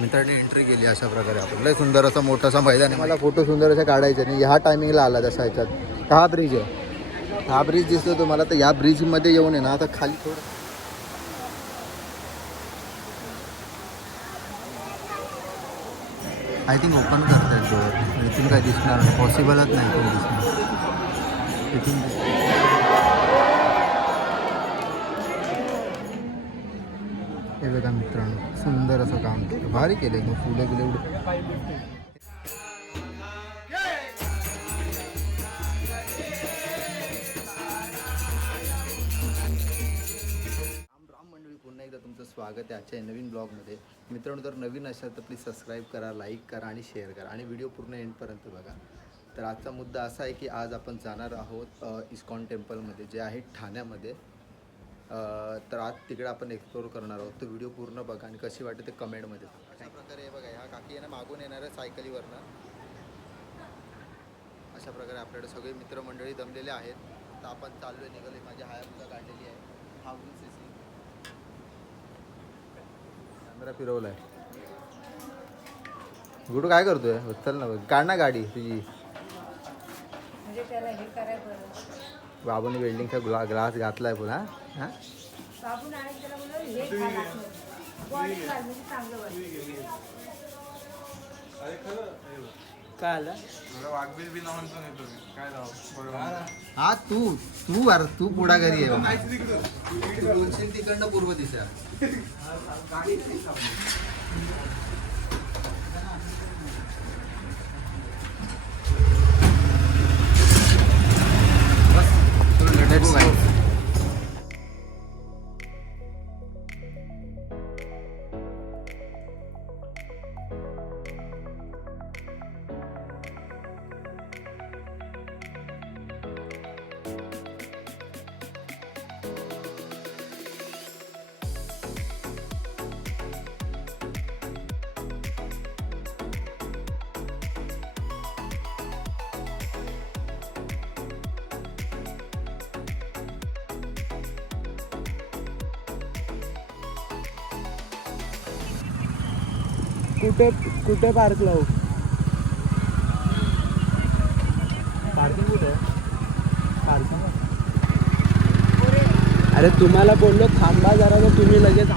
मित्रांनी एंट्री केली अशा प्रकारे आपण. लय सुंदर असं मोठासा मैदान आहे. मला फोटो सुंदर असे काढायचे नाही. ह्या टायमिंगला आला तसा ह्याच्यात हा ब्रिज आहे. हा ब्रिज दिसतो तुम्हाला. तर या ब्रिजमध्ये येऊन आहे ना आता खाली थोडं. आय थिंक ओपन करतात डोअर इथून काय दिसणार नाही. पॉसिबलच नाही इथून दिसणार. इथून भारी केलं मग फुलं बिलं एवढं. राम राम पुन्हा एकदा तुमचं स्वागत आहे आजच्या नवीन ब्लॉगमध्ये. मित्रांनो जर नवीन असाल तर प्लीज सबस्क्राईब करा लाईक करा आणि शेअर करा. आणि व्हिडिओ पूर्ण एंडपर्यंत बघा. तर आजचा मुद्दा असा आहे की आज आपण जाणार आहोत इस्कॉन टेम्पलमध्ये जे आहे ठाण्यामध्ये. तर आज तिकडे आपण एक्सप्लोर करणार आहोत. तो व्हिडिओ पूर्ण बघा आणि कशी वाटते ते कमेंटमध्ये सांगा अशा प्रकारे हे बघा ह्या काकी आहे ना मागून येणार आहे सायकलीवरनं अशा प्रकारे आपल्याकडे सगळे मित्रमंडळी जमलेले आहेत. तर आपण चाललो आहे निघाले माझी हायाबुजा काढलेली आहे. Thousand C C. कॅमेरा फिरवलाय. गुडू काय करतोय? चल ना बघ. काढ ना गाडी तुझी. म्हणजे हे बाबूने वेल्डिंगचा ग्ला ग्लास घातलाय पुन्हा. हां साबून आणि त्याला बोललं हे खा लागलं. बॉडी घाल म्हणजे चांगलं वाटतं काय आलं? हा तू तू अरे तू पुढाकारी आहे दोनशे तिकडनं पूर्व दिशा. कुठे कुठे पार्क लावू पार्किंग कुठे पार्किंग अरे तुम्हाला बोललो थांबा जरा तर तुम्ही लगेच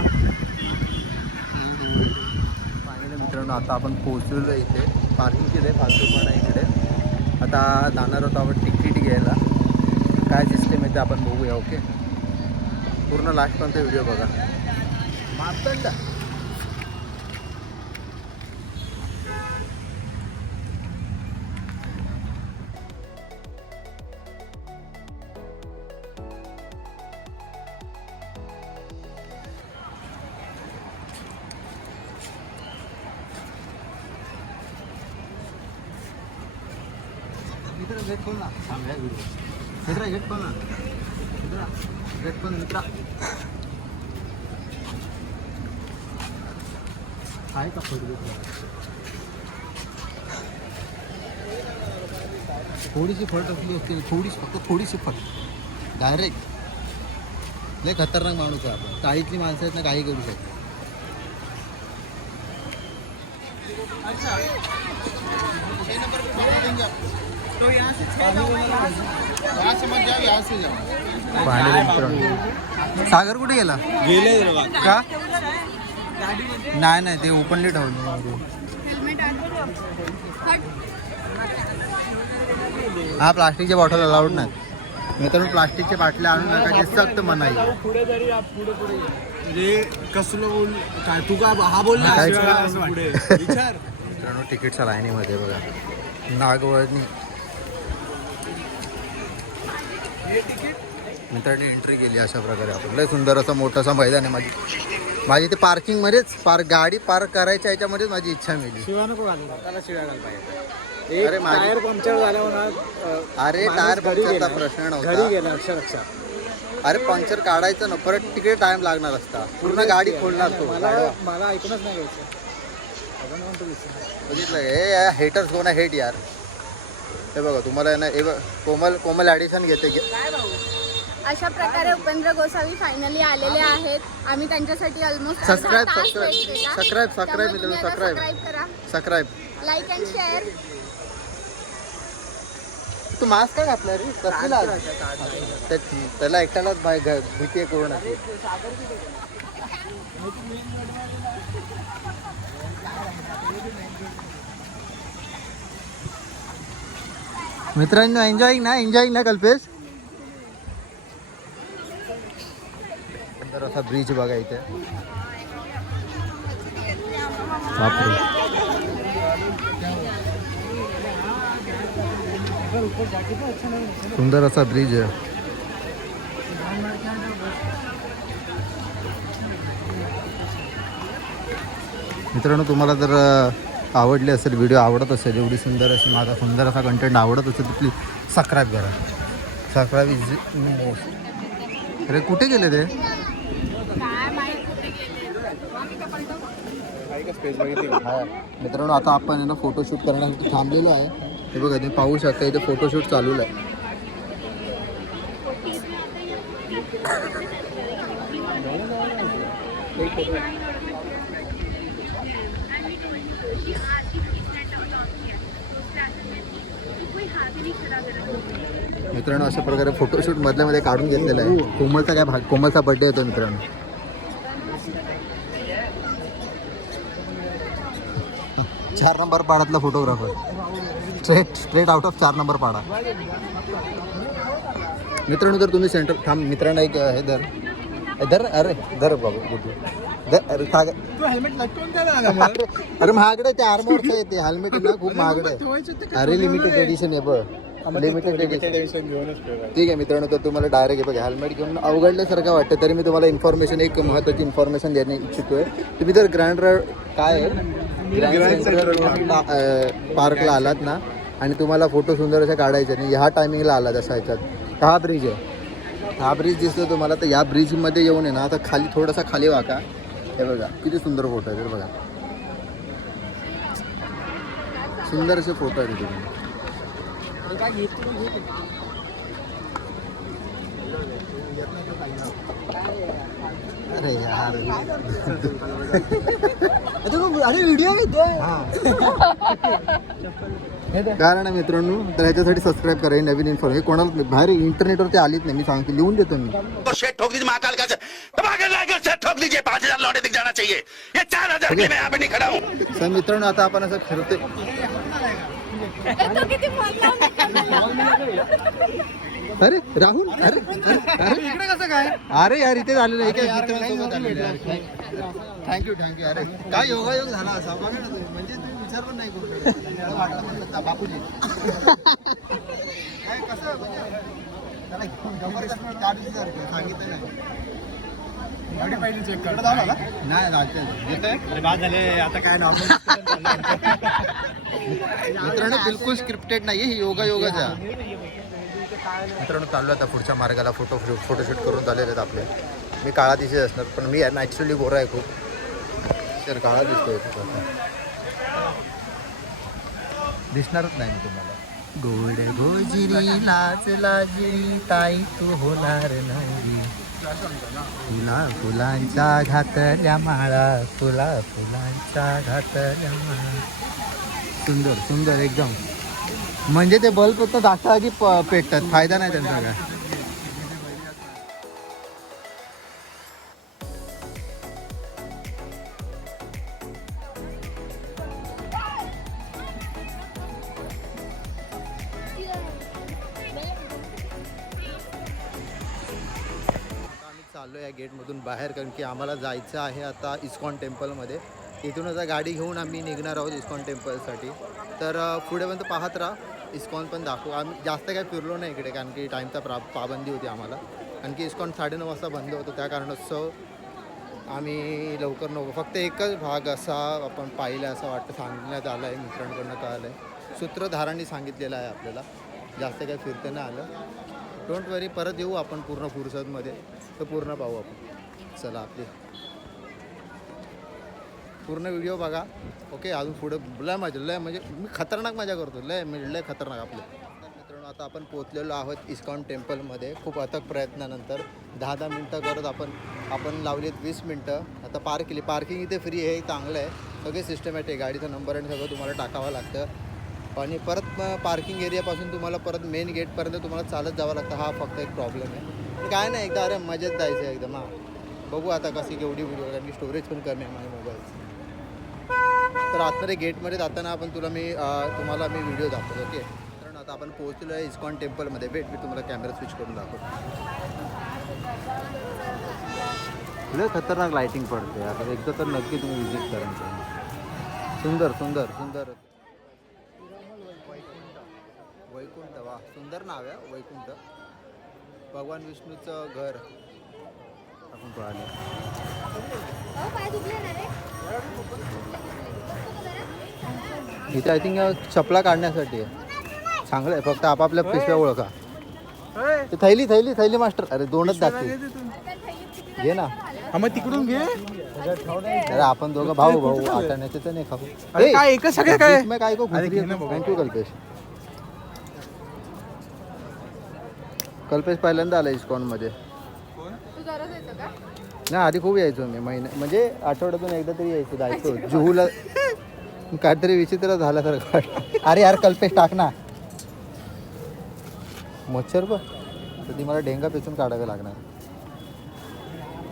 फायनली मित्रांनो आता आपण पोहोचलेलो इथे. पार्किंग केलं आहे फालतूपणा इकडे. आता जाणार होतो आपण तिकीट घ्यायला. काय सिस्टीम आहे ते आपण बघूया ओके पूर्ण लास्टपर्यंत व्हिडिओ बघा. मापदंड मित्र गेट खोल ना। सांगा व्हिडिओ मित्रा गेट खोल ना। मित्रा गेट खोल मित्रा आहे का फोटो थोडीशी फट असली असते थोडीशी फक्त थोडीशी फट। डायरेक्ट लय खतरनाक माणूस आहे आपण. काहीतली माणसं आहेत ना काही करू शकतो सागर कुठे गेला? गेले का? नाही नाही ते ओपनली ठेवलं हा प्लास्टिकच्या बॉटल अलाउड नाही मित्रांनो प्लास्टिकच्या बाटल्या आणून नका जे सक्त मनाई. पुढे तरी आप पुढे पुढे म्हणजे कसलं बोल काय तू का हा बोल ना काय शिवाय काय? असं पुढे विचार. मित्रांनो तिकीटच्या लाईनीमध्ये बघा. नागवळनी मित्रांनी एंट्री केली अशा प्रकारे आपण. लय सुंदर असं मोठासा मैदान आहे माझी. माझी ते पार्किंगमध्येच पार्क गाडी पार्क करायच्या ह्याच्यामध्येच माझी इच्छा मिळली. शिवा नको घालू त्याला शिव्या घाल पाहिजे अरे माझी- टायर पंक्चर झाल्यावर ना अ, अरे माणूस टायर घरी पंक्चरचा गेला. प्रश्न नव्हता. घरी गेला अक्षरशः. अरे पंक्चर काढायचं ना परत तिकडे टाइम लागणार असता. पूर्ण गाडी खोलणार तो. मला गाडवा. मला ऐकूनच नाही घ्यायचं. बघितलं हे हेटर्स कोण हेट यार? हे बघा तुम्हाला आहे ना हे बघ कोमल कोमल ॲडिशन घेते घे अशा प्रकारे उपेंद्र गोसावी फायनली आलेले आहेत. आम्ही त्यांच्यासाठी almost Subscribe, subscribe. Subscribe, subscribe मित्रांनो. सबस्क्राईब करा. सबस्क्राईब लाईक अँड शेअर तू मास्क का घातला रे? कसली त्या- त्याला एकट्यालाच भीती आहे कोरोनाची. मित्रांनो एन्जॉईंग ना एन्जॉईंग ना कल्पेश? सुंदर असा ब्रिज बघा इथे. सुंदर असा ब्रिज आहे. मित्रांनो तुम्हाला जर आवडली असेल व्हिडिओ आवडत असेल एवढी सुंदर अशी माझा सुंदर असा कंटेंट आवडत असेल तर प्लीज सबस्क्राईब करा. सबस्क्राईब इज मोस्ट अरे कुठे गेले ते? हा. मित्रांनो आता आपण आहे ना फोटोशूट करण्यासाठी थांबलेलो आहे. हे बघा तुम्ही पाहू शकता इथे फोटोशूट चालू आहे. मित्रांनो अशा प्रकारे फोटोशूट मधल्या मध्ये काढून घेतलेला आहे. कोमलचा काय भाग कोमलचा बर्थडे होतो मित्रांनो. चार number पाडातला photographer straight straight out of चार नंबर पाडा. मित्रांनो जर तुम्ही सेंटर थांब मित्रांनो एक हे धर. धर अरे धर बाबू अरे तू महागडे ते आर्मोरचं येते हेल्मेट ना खूप महागडे. आहे. ते अरे लिमिटेड एडिशन आहे बघ. लिमिटेड एडिशन टेन्शन घेऊनच ठेवा. ठीक आहे मित्रांनो तर तुम्हाला डायरेक्ट बघा हेल्मेट घेऊन अवघडल्यासारखं वाटतं तरी मी तुम्हाला इन्फॉर्मेशन एक महत्त्वाची इन्फॉर्मेशन देणे इच्छितोय. तुम्ही जर ग्रँड काय आहे? पार्कला आलात ना आणि तुम्हाला फोटो सुंदर असे काढायचे आणि ह्या टायमिंगला आलात अशा ह्याच्यात. हा ब्रिज आहे. हा ब्रिज दिसतो तुम्हाला तर या ब्रिजमध्ये येऊन आहे ना आता खाली थोडासा खाली वाका. हे बघा किती सुंदर फोटो आहे बघा. सुंदर असे फोटो आहेत अरे यार। अरे व्हिडिओ कारण आहे मित्रांनो तर ह्याच्यासाठी सबस्क्राईब करा हे नवीन इन्फॉर्म हे कोणाला बाहेर इंटरनेटवरती आलीच नाही मी सांगते लिहून देतो मी. और ठोक दीजिए महाकाल का धमाके ठोक दीजिए पाँच हज़ार लौटे दिख जाना चाहिए. ये चार हज़ार के लिए मैं यहाँ पे नहीं खड़ा हूँ. मित्रांनो आता आपण असं फिरते अरे राहुल अरे अरे इकडे कसं काय? अरे यार इथे झालेलं आहे. आहे. थँक्यू थँक्यू अरे काय योगायोग झाला असा? बघा ना तुम्ही. म्हणजे तुम्ही विचार पण नाही करू वाटलं बापूजी. काय कसं म्हणजे त्याला सांगितलं नाही. गाडी पहिली चेक कर. नाही जायचं येतंय अरे बाद झाले आता काय नॉर्मल मित्रांनो बिलकुल स्क्रिप्टेड नाही ही योगा योगाचा. मित्रांनो चाललो आता पुढच्या मार्गाला. फोटो फोटोशूट करून झालेले आहेत आपले. मी काळा दिसत असणार पण मी ॲक्च्युली गोरा आहे खूप. तर काळा दिसतोय. दिसणारच नाही मी तुम्हाला. गोड गोजिरी लाज लाजरी ताई तू होणार नाही. फुला फुलांच्या घातल्या माळा फुला फुलांच्या घातल्या माळा. सुंदर सुंदर एकदम. म्हणजे ते बल्ब फक्त दाखवा की प- पेटतात फायदा नाही त्यांचा काय. या गेटमधून बाहेर कारण की आम्हाला जायचं आहे आता इस्कॉन टेम्पलमध्ये. इथून आता गाडी घेऊन आम्ही निघणार आहोत इस्कॉन टेम्पलसाठी. तर पुढेपर्यंत पाहत राहा. इस्कॉन पण दाखवू. आम्ही जास्त काय फिरलो नाही इकडे कारण की टाईमचा प्रा पाबंदी होती आम्हाला. कारण की इस्कॉन साडेनऊ वाजता बंद होतं. त्या कारणास्तव आम्ही लवकर नको फक्त एकच भाग असा आपण पाहिला असं वाटतं सांगण्यात आलं आहे मित्रांकडनं कळलं आहे. सूत्रधारांनी सांगितलेलं आहे आपल्याला. जास्त काय फिरतं नाही आलं. डोंट वरी परत येऊ आपण पूर्ण फुर्सदमध्ये तर पूर्ण पाहू आपण. चला आपली. पूर्ण व्हिडिओ बघा. ओके अजून पुढे लय मजा लय म्हणजे मी खतरनाक मजा करतो. लय म्हणजे लय खतरनाक आपलं. तर मित्रांनो आता आपण पोचलेलो आहोत इस्कॉन टेम्पलमध्ये. खूप अथक प्रयत्नानंतर दहा दहा मिनटं करत आपण आपण लावलीत वीस मिनटं. आता पार्क केली. पार्किंग इथे फ्री आहे चांगलं आहे. सगळे सिस्टमॅटिक गाडीचा नंबर आणि सगळं तुम्हाला टाकावं लागतं. आणि परत पार्किंग एरियापासून तुम्हाला परत मेन गेटपर्यंत तुम्हाला चालत जावं लागतं. हा फक्त एक प्रॉब्लेम आहे. काय नाही एकदा अरे मजेत जायचं आहे एकदम हां. बघू आता कशी केवढी व्हिडिओ कारण की स्टोरेज पण कमी आहे माझ्या मोबाईलचं तर आतमध्ये गेटमध्ये जाताना आपण तुला मी तुम्हाला मी व्हिडिओ दाखवतो ओके? कारण आता आपण पोहोचलो आहे इस्कॉन टेम्पलमध्ये. भेट मी तुम्हाला कॅमेरा स्विच करून दाखवतो. लय खतरनाक लायटिंग पडते. आता एकदा तर नक्की तुम्ही विजिट करा. सुंदर सुंदर सुंदर. सुंदर वैकुंठ वा. सुंदर नाव आहे वैकुंठ. भगवान विष्णूचं घर. आपण पाहिलं इथे आय थिंक चपला काढण्यासाठी आहे. चांगलं आहे फक्त आपापल्या पिशव्या ओळखा. ते थैली थैली थैली मास्टर. अरे दोनच दाखतील घे ना. मग तिकडून घे. अरे आपण दोघं भाऊ भाऊ आता नाही तर नाही खाऊ. काय एकच सगळं काय? काय. थँक्यू कल्पेश. कल्पेश पहिल्यांदा आला इस्कॉनमध्ये तू दररोज येतो का? नाही आधी खूप यायचो मी महिना म्हणजे आठवड्यातून एकदा तरी यायचो जायचो. जुहूला काहीतरी विचित्र झाल्यासारखं वाटलं. अरे यार कल्पेश टाक ना. मच्छर पण. तर ती मला डेंगा पेचून काढावे लागणार.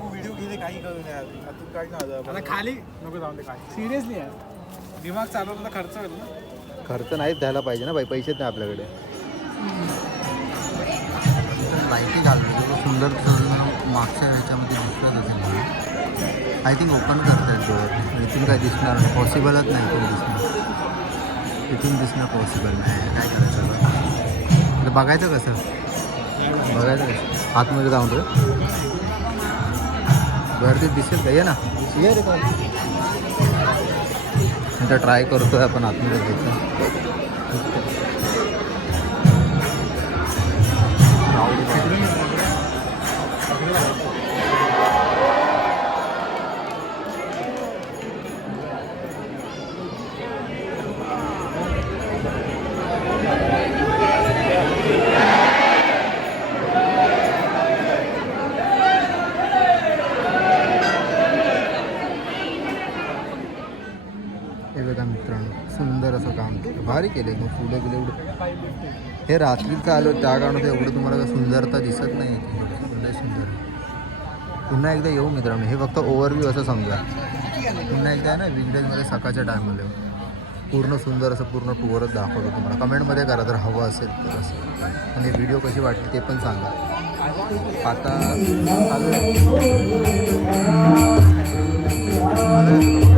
व्हिडिओ काही करू नये नाही खाली नको जाऊन दे काय सिरियसली आहे दिमाग चालवला तर खर्च होईल ना. खर्च नाहीच द्यायला पाहिजे ना बाई पैसेच नाही आपल्याकडे. लाईटी घालतो सुंदर मागच्या ह्याच्यामध्ये दिसत असेल आय थिंक ओपन करतात डोअर इथून काय दिसणार नाही पॉसिबलच नाही इथून दिसणं इथून दिसणं पॉसिबल नाही काय करायचं? आता बघायचं कसं? बघायचं कसं? आतमध्ये जाऊन रे गर्दी दिसेल का ये ना? ये रे ट्राय करतोय आपण आतमध्ये जायचं हे रात्रीचं आलो? त्या कारणात एवढं तुम्हाला सुंदरता दिसत नाही. सुंदर. पुन्हा एकदा येऊ मित्रांनो. हे फक्त ओव्हरव्ह्यू असं समजा. पुन्हा एकदा आहे ना विकडेजमध्ये सकाळच्या टायमाला येऊ. पूर्ण सुंदर असं पूर्ण टूरच दाखवतो तुम्हाला. कमेंटमध्ये करा जर हवं असेल तर असं. आणि व्हिडिओ कशी वाटते ते पण सांगा. आता चालू आहे.